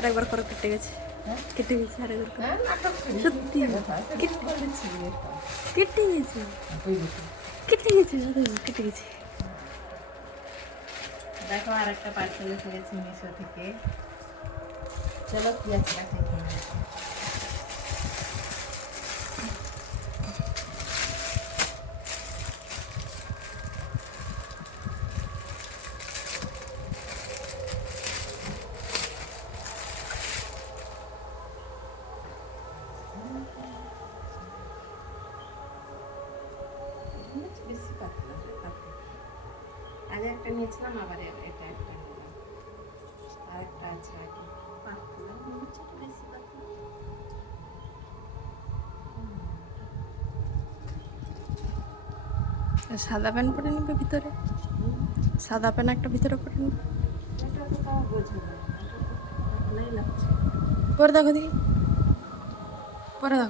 আরেকবার করো, কেটে গেছে, কেটে গেছে, আরেকবার করো। সত্যি কেটে গেছে, কেটে গেছে, কেটে গেছে, কেটে গেছে। দেখো আর একটা পার্সেল এসে গেছে মিশো থেকে। চলো পেঁয়াজটা খেয়ে নিই। বেশি পাতলা আগে একটা নিয়েছিলাম, আবার এটা একটা নিলাম। আর একটা আছে আগে পাতলা, মনে হচ্ছে একটু বেশি পাতলা। সাদা প্যান্ট পরে নিবে ভিতরে, সাদা প্যান্ট একটা ভিতরে পরে নিবে। এটা তো তাও বোঝা যায় না, এটা তো পাতলাই লাগছে। পরে দেখো দেখি, পরে দেখো।